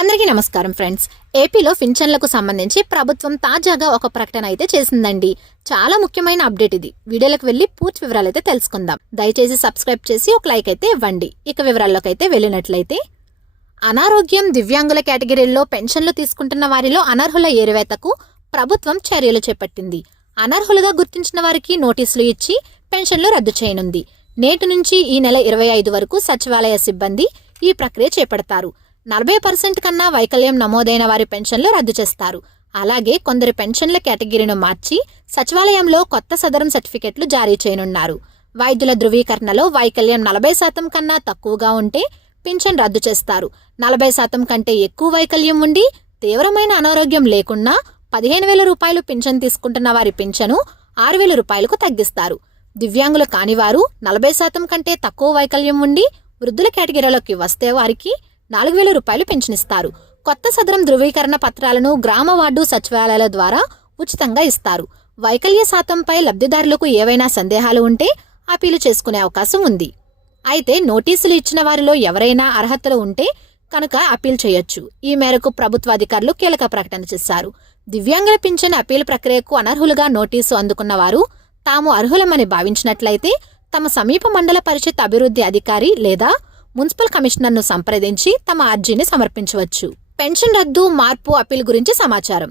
అందరికీ నమస్కారం ఫ్రెండ్స్. ఏపీలో పింఛన్లకు సంబంధించి ప్రభుత్వం తాజాగా ఒక ప్రకటన అయితే చేసిందండి. చాలా ముఖ్యమైన అప్డేట్ ఇది. వీడియోలకు వెళ్లి పూర్తి వివరాలు అయితే తెలుసుకుందాం. దయచేసి సబ్స్క్రైబ్ చేసి ఒక లైక్ అయితే ఇవ్వండి. ఇక వివరాల్లోకి అయితే వెళ్ళినట్లయితే, అనారోగ్యం, దివ్యాంగుల కేటగిరీల్లో పెన్షన్లు తీసుకుంటున్న వారిలో అనర్హుల ఏరివేతకు ప్రభుత్వం చర్యలు చేపట్టింది. అనర్హులుగా గుర్తించిన వారికి నోటీసులు ఇచ్చి పెన్షన్లు రద్దు చేయనుంది. నేటి నుంచి ఈ నెల 25 వరకు సచివాలయ సిబ్బంది ఈ ప్రక్రియ చేపడతారు. 40% కన్నా వైకల్యం నమోదైన వారి పెన్షన్లు రద్దు చేస్తారు. అలాగే కొందరి పెన్షన్ల కేటగిరీను మార్చి సచివాలయంలో కొత్త సదరం సర్టిఫికెట్లు జారీ చేయనున్నారు. వైద్యుల ధృవీకరణలో వైకల్యం 40% కన్నా తక్కువగా ఉంటే పింఛన్ రద్దు చేస్తారు. 40% కంటే ఎక్కువ వైకల్యం ఉండి తీవ్రమైన అనారోగ్యం లేకున్నా 15,000 రూపాయలు పింఛన్ తీసుకుంటున్న వారి పింఛను 6,000 రూపాయలకు తగ్గిస్తారు. దివ్యాంగులు కానివారు 40% కంటే తక్కువ వైకల్యం ఉండి వృద్ధుల కేటగిరీలోకి వస్తే వారికి 4,000 రూపాయలు పెన్షనిస్తారు. కొత్త సదరం ధృవీకరణ పత్రాలను గ్రామ వార్డు సచివాలయాల ద్వారా ఉచితంగా ఇస్తారు. వైకల్య శాతంపై లబ్ధిదారులకు ఏవైనా సందేహాలు ఉంటే అపీలు చేసుకునే అవకాశం ఉంది. అయితే నోటీసులు ఇచ్చిన వారిలో ఎవరైనా అర్హతలు ఉంటే కనుక అపీల్ చేయొచ్చు. ఈ మేరకు ప్రభుత్వ అధికారులు కీలక ప్రకటన చేశారు. దివ్యాంగుల పింఛన్ అపీల్ ప్రక్రియకు అనర్హులుగా నోటీసు అందుకున్న వారు తాము అర్హులమని భావించినట్లయితే తమ సమీప మండల పరిషత్ అభివృద్ధి అధికారి లేదా మున్సిపల్ కమిషనర్ను సంప్రదించి తమ అర్జీని సమర్పించవచ్చు. పెన్షన్ రద్దు, మార్పు, అప్పీల్ గురించి సమాచారం.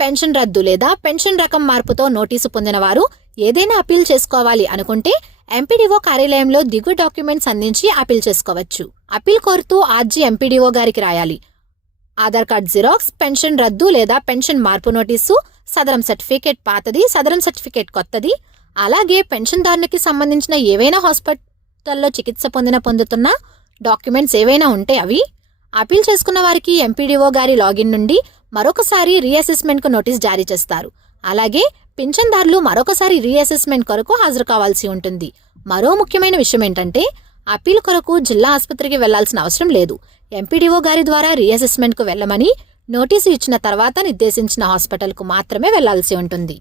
పెన్షన్ రద్దు లేదా పెన్షన్ రకం మార్పుతో నోటీసు పొందిన వారు ఏదైనా అప్పీల్ చేసుకోవాలి అనుకుంటే ఎంపీడీఓ కార్యాలయంలో దిగువ డాక్యుమెంట్స్ అందించి అప్పీల్ చేసుకోవచ్చు. అప్పీల్ కోరుతూ ఆర్జీ ఎంపీడీఓ గారికి రాయాలి. ఆధార్ కార్డ్ జిరాక్స్, పెన్షన్ రద్దు లేదా పెన్షన్ మార్పు నోటీసు, సదరం సర్టిఫికేట్ పాతది, సదరం సర్టిఫికేట్ కొత్తది, అలాగే పెన్షన్దారునికి సంబంధించిన ఏవైనా హాస్పిటల్లో చికిత్స పొందుతున్న డాక్యుమెంట్స్ ఏవైనా ఉంటే అవి. అపీల్ చేసుకున్న వారికి ఎంపీడీఓ గారి లాగిన్ నుండి మరొకసారి రీఅసెస్మెంట్కు నోటీస్ జారీ చేస్తారు. అలాగే పింఛన్దారులు మరొకసారి రీఅసెస్మెంట్ కొరకు హాజరు కావాల్సి ఉంటుంది. మరో ముఖ్యమైన విషయం ఏంటంటే, అపీల్ కొరకు జిల్లా ఆసుపత్రికి వెళ్లాల్సిన అవసరం లేదు. ఎంపీడీఓ గారి ద్వారా రీఅసెస్మెంట్కు వెళ్లమని నోటీసు ఇచ్చిన తర్వాత నిర్దేశించిన హాస్పిటల్కు మాత్రమే వెళ్లాల్సి ఉంటుంది.